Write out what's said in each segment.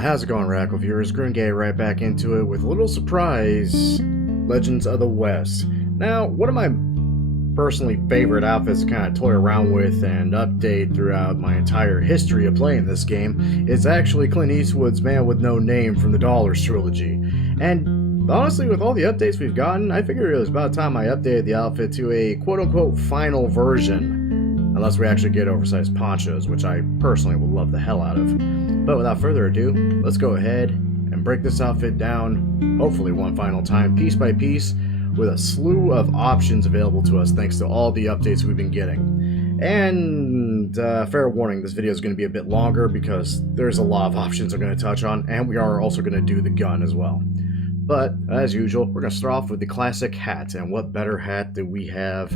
How's it going, Radical viewers? Gringay right back into it with a little surprise Legends of the West. Now, one of my personally favorite outfits to kind of toy around with and update throughout my entire history of playing this game is actually Clint Eastwood's Man with No Name from the Dollars trilogy. And honestly, with all the updates we've gotten, I figured it was about time I updated the outfit to a quote-unquote final version. Unless we actually get oversized ponchos, which I personally would love the hell out of. But without further ado, let's go ahead and break this outfit down, hopefully one final time, piece by piece, with a slew of options available to us thanks to all the updates we've been getting. And fair warning, this video is going to be a bit longer because there's a lot of options I'm going to touch on, and we are also going to do the gun as well. But, as usual, we're going to start off with the classic hat, and what better hat do we have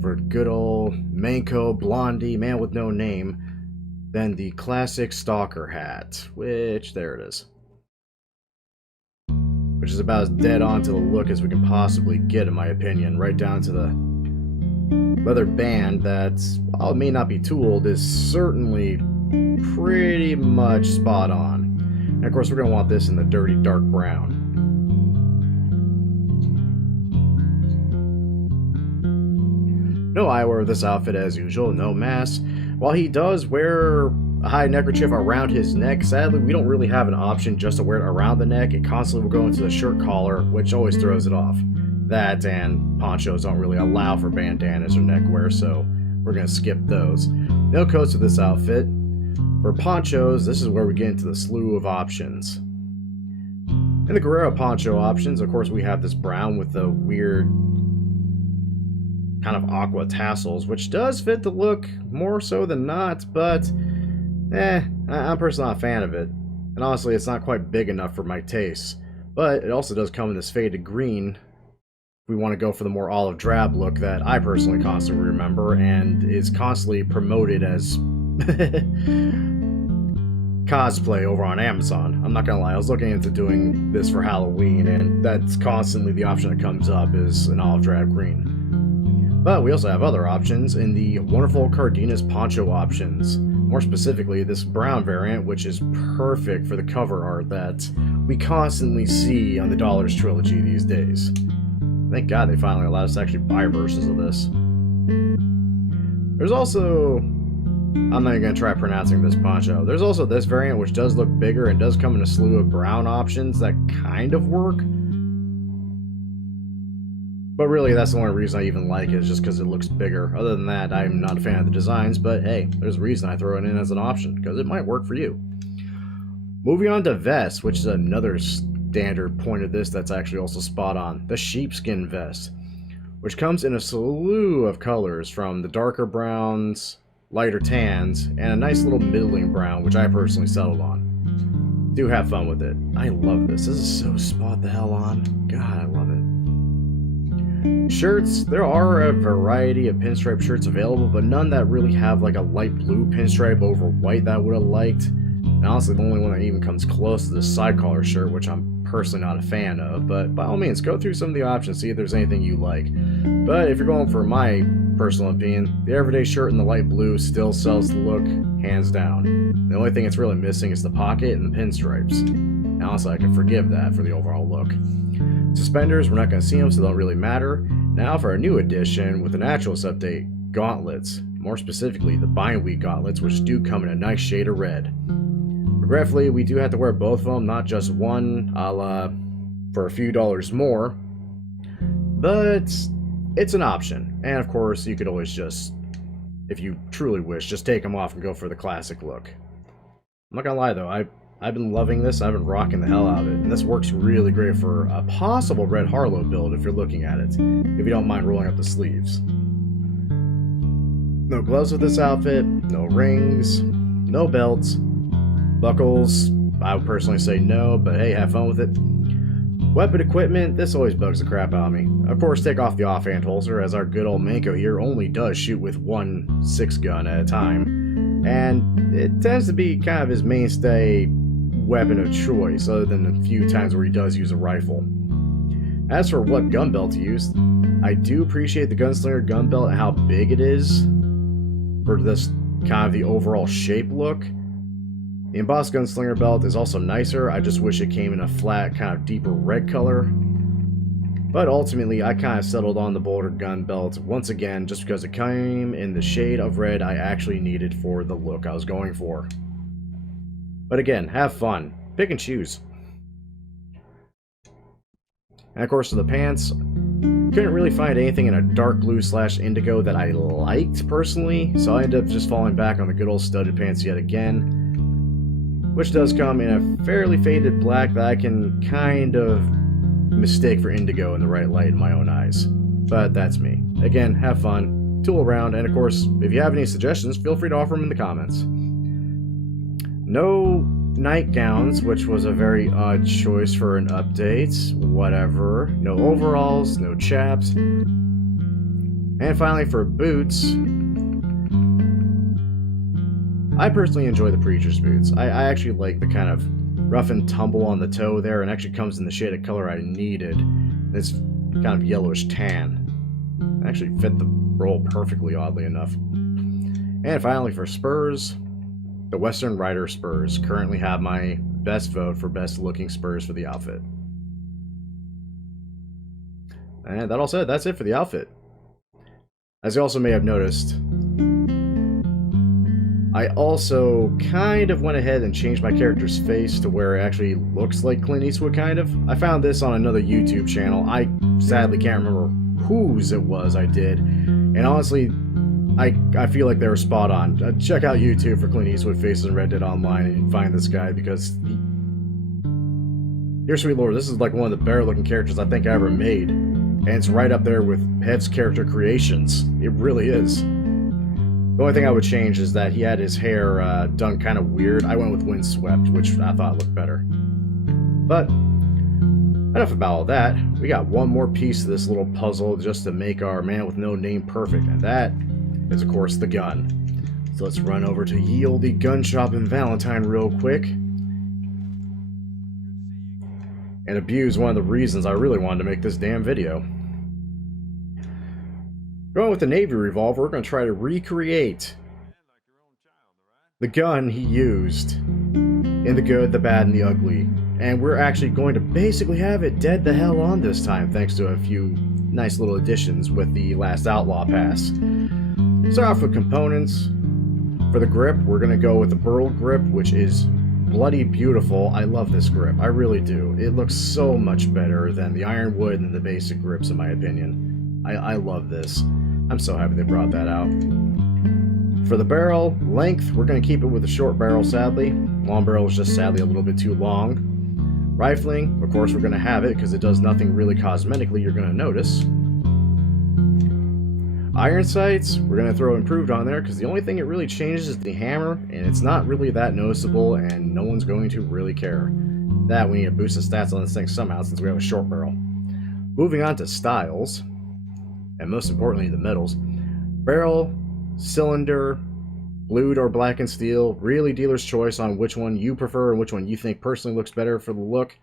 for good old Manco Blondie Man with No Name than the classic stalker hat, which, there it is. Which is about as dead on to the look as we can possibly get, in my opinion, right down to the leather band that, while it may not be tooled, is certainly pretty much spot on. And of course, we're going to want this in the dirty dark brown. No eyewear of this outfit as usual, no mask. While he does wear a high neckerchief around his neck, sadly we don't really have an option just to wear it around the neck. It constantly will go into the shirt collar, which always throws it off. That and ponchos don't really allow for bandanas or neckwear, so we're going to skip those. No coats with this outfit. For ponchos, this is where we get into the slew of options. In the Guerrero poncho options, of course, we have this brown with the weird kind of aqua tassels, which does fit the look more so than not, but I'm personally not a fan of it. And honestly, it's not quite big enough for my tastes. But it also does come in this faded green if we want to go for the more olive drab look that I personally constantly remember and is constantly promoted as cosplay over on Amazon. I'm not gonna lie, I was looking into doing this for Halloween, and that's constantly the option that comes up is an olive drab green. But we also have other options in the wonderful Cardenas poncho options. More specifically, this brown variant, which is perfect for the cover art that we constantly see on the Dollars trilogy these days. Thank God they finally allowed us to actually buy versions of this. There's also... I'm not even going to try pronouncing this poncho. There's also this variant, which does look bigger and does come in a slew of brown options that kind of work. But really, that's the only reason I even like it, is just because it looks bigger. Other than that, I'm not a fan of the designs, but hey, there's a reason I throw it in as an option, because it might work for you. Moving on to vest, which is another standard point of this that's actually also spot on. The sheepskin vest, which comes in a slew of colors from the darker browns, lighter tans, and a nice little middling brown, which I personally settled on. Do have fun with it. I love this. This is so spot the hell on. God, I love it. Shirts, there are a variety of pinstripe shirts available, but none that really have like a light blue pinstripe over white that I would have liked. And honestly, the only one that even comes close to the side collar shirt, which I'm personally not a fan of, but by all means, go through some of the options, see if there's anything you like. But if you're going for my personal opinion, the everyday shirt in the light blue still sells the look, hands down. The only thing it's really missing is the pocket and the pinstripes. And honestly, I can forgive that for the overall look. Suspenders, we're not going to see them, so they don't really matter. Now for a new addition with the Naturalist update, gauntlets. More specifically, the Bind Week gauntlets, which do come in a nice shade of red. Regretfully, we do have to wear both of them, not just one, a la for a few dollars more. But it's an option. And of course, you could always just, if you truly wish, just take them off and go for the classic look. I'm not going to lie though, I've been loving this. I've been rocking the hell out of it. And this works really great for a possible Red Harlow build if you're looking at it. If you don't mind rolling up the sleeves. No gloves with this outfit. No rings. No belts. Buckles. I would personally say no, but hey, have fun with it. Weapon equipment. This always bugs the crap out of me. Of course, take off the offhand holster, as our good old Manco here only does shoot with one 6-gun at a time. And it tends to be kind of his mainstay weapon of choice, other than a few times where he does use a rifle. As for what gun belt to use, I do appreciate the Gunslinger gun belt and how big it is for this kind of the overall shape look. The embossed gunslinger belt is also nicer. I just wish it came in a flat, kind of deeper red color. But ultimately, I kind of settled on the bolter gun belt once again, just because it came in the shade of red I actually needed for the look I was going for. But again, have fun. Pick and choose. And of course, for the pants, couldn't really find anything in a dark blue / indigo that I liked personally, so I ended up just falling back on the good old studded pants yet again, which does come in a fairly faded black that I can kind of mistake for indigo in the right light in my own eyes. But that's me. Again, have fun, tool around, and of course, if you have any suggestions, feel free to offer them in the comments. No nightgowns, which was a very odd choice for an update. Whatever. No overalls, no chaps. And finally, for boots, I personally enjoy the preacher's boots. I actually like the kind of rough and tumble on the toe there, and actually comes in the shade of color I needed. It's kind of yellowish tan. It actually fit the role perfectly, oddly enough. And finally, for spurs, the Western Rider spurs currently have my best vote for best looking spurs for the outfit. And that all said, that's it for the outfit. As you also may have noticed, I also kind of went ahead and changed my character's face to where it actually looks like Clint Eastwood, kind of. I found this on another YouTube channel. I sadly can't remember whose it was I did. And honestly, I feel like they were spot on. Check out YouTube for Clint Eastwood faces in Red Dead Online and find this guy, because dear sweet lord, this is like one of the better looking characters I think I ever made. And it's right up there with Head's character creations. It really is. The only thing I would change is that he had his hair done kind of weird. I went with windswept, which I thought looked better. But enough about all that. We got one more piece of this little puzzle just to make our man with no name perfect, and that is, of course, the gun. So let's run over to ye olde gun shop in Valentine real quick and abuse one of the reasons I really wanted to make this damn video. Going with the Navy revolver, we're going to try to recreate the gun he used in the good, the bad, and the ugly. And we're actually going to basically have it dead the hell on this time, thanks to a few nice little additions with the last Outlaw pass. Start off with components. For the grip, we're going to go with the burl grip, which is bloody beautiful. I love this grip. I really do. It looks so much better than the ironwood and the basic grips, in my opinion. I love this. I'm so happy they brought that out. For the barrel length, we're going to keep it with a short barrel, sadly. Long barrel is just sadly a little bit too long. Rifling, of course, we're going to have it because it does nothing really cosmetically you're going to notice. Iron sights, we're going to throw improved on there because the only thing it really changes is the hammer, and it's not really that noticeable, and no one's going to really care. That we need to boost the stats on this thing somehow since we have a short barrel. Moving on to styles, and most importantly the metals. Barrel, cylinder, blued or blackened steel, really dealer's choice on which one you prefer and which one you think personally looks better for the look.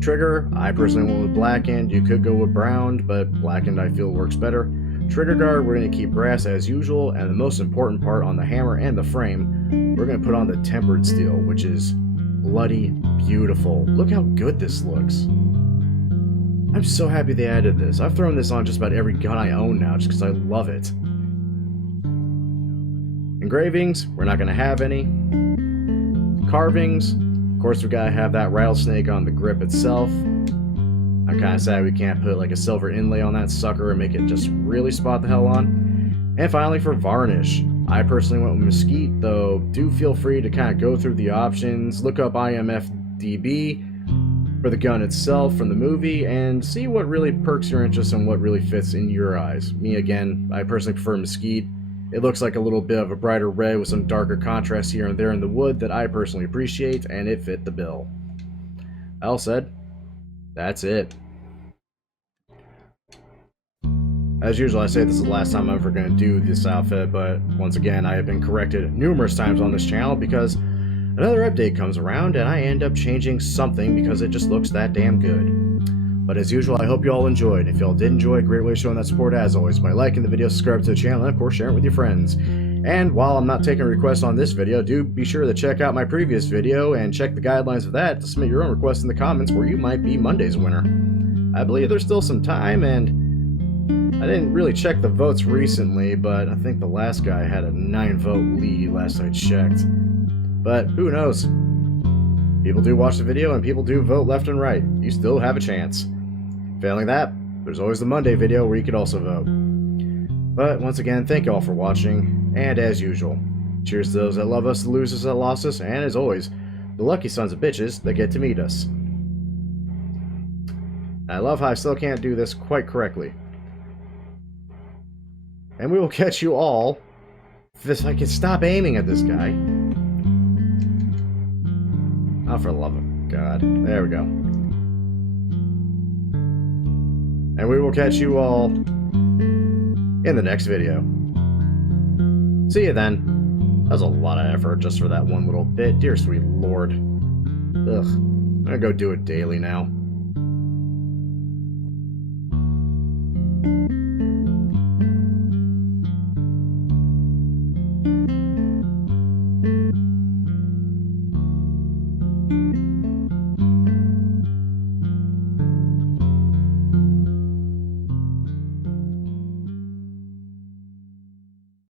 Trigger, I personally went with blackened. You could go with browned, but blackened I feel works better. Trigger guard, we're going to keep brass as usual, and the most important part on the hammer and the frame, we're going to put on the tempered steel, which is bloody beautiful. Look how good this looks. I'm so happy they added this. I've thrown this on just about every gun I own now just because I love it. Engravings, we're not going to have any. Carvings, of course we got to have that rattlesnake on the grip itself. I'm kind of sad we can't put like a silver inlay on that sucker and make it just really spot the hell on. And finally, for varnish, I personally went with mesquite, though do feel free to kind of go through the options, look up IMFDB for the gun itself from the movie, and see what really perks your interest and what really fits in your eyes. Me, again, I personally prefer mesquite. It looks like a little bit of a brighter red with some darker contrast here and there in the wood that I personally appreciate, and it fit the bill. All said, that's it. As usual, I say this is the last time I'm ever going to do this outfit, but once again, I have been corrected numerous times on this channel because another update comes around and I end up changing something because it just looks that damn good. But as usual, I hope you all enjoyed. If y'all did enjoy, a great way of showing that support as always by liking the video, subscribe to the channel, and of course sharing it with your friends. And while I'm not taking requests on this video, do be sure to check out my previous video and check the guidelines of that to submit your own requests in the comments where you might be Monday's winner. I believe there's still some time, and I didn't really check the votes recently, but I think the last guy had a 9-vote lead last I checked. But who knows? People do watch the video and people do vote left and right. You still have a chance. Failing that, there's always the Monday video where you could also vote. But once again, thank you all for watching, and as usual, cheers to those that love us, the losers that lost us, and as always, the lucky sons of bitches that get to meet us. I love how I still can't do this quite correctly. And we will catch you all, if I can stop aiming at this guy. Oh, for the love of God. There we go. And we will catch you all in the next video. See you then. That was a lot of effort just for that one little bit. Dear sweet lord. Ugh. I'm gonna go do it daily now.